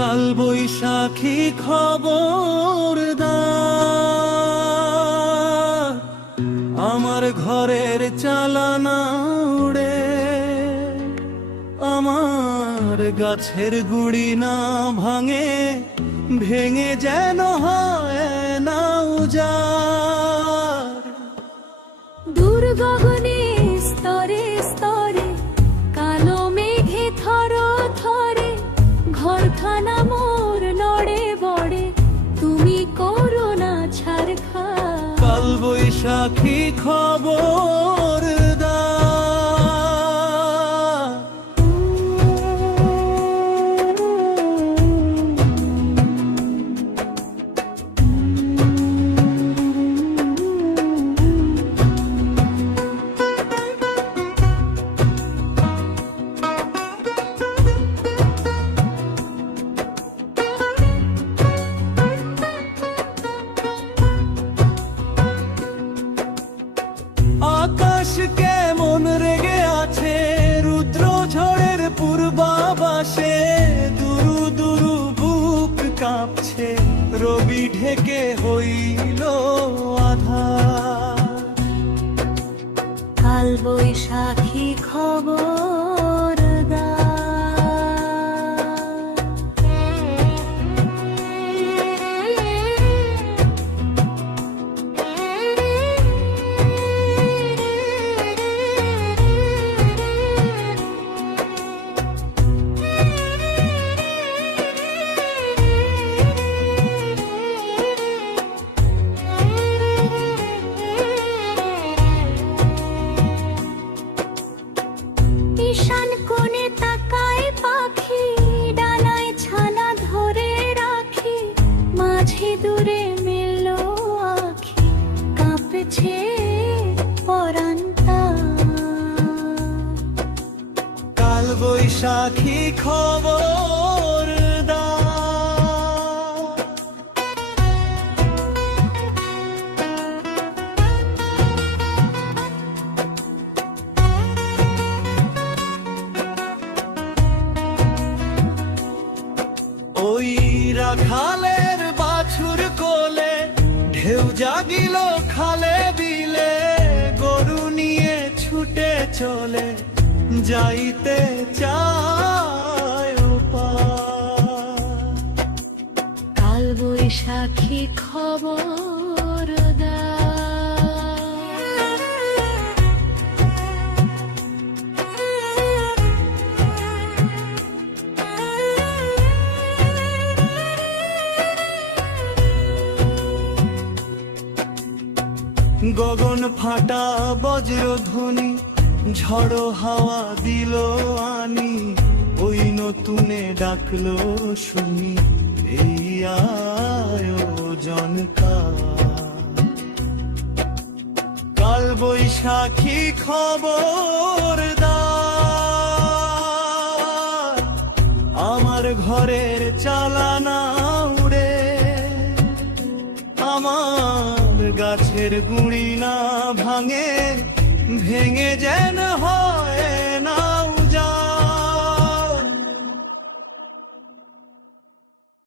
কাল বৈশাখী খবরদার, আমার ঘরের চালানা উড়ে, আমার গাছের গুড়ি না ভাঙে, ভেঙে যেন হয় না উজাড়। দূর গগনে স্তরে স্তরে কালো মেঘে থরে থরে, ঘরখানা মোর নড়ে বড়ে, তুমি করো না ছারখার। কাল বৈশাখী খবরদার। আকাশ কেমন রেগে আছে রুদ্র ঝড়ের পূর্বাভাসে, দুরু দুরু বুক কাঁপছে, রবি ঢেকে হইল আধার। কাল বৈশাখী খবরদার। ঈশান কোণে তাকায় পাখি, ডানায় ছানা ধরে রাখি, মাঝে দূরে মেলল আখি, কাঁপছে পরান্তা। কাল বৈশাখী খবরদার। ওই রাখালের বাছুর কোলে ঢেউ জাগিল খালে বিলে, গরু নিয়ে ছুটে চলে যাইতে চায় ওপার। কাল বৈশাখী খবরদার। গগন ফাটা বজ্রধ্বনি, ঝড়ো হাওয়া দিল আনি, ওই নতুনে ডাকলো শুনি, এই আয়োজন কার। কাল বৈশাখী খবরদার, আমার ঘরের চালানা উড়ে, আমার গাছের গুঁড়ি না ভাঙে, ভেঙে যেন হয়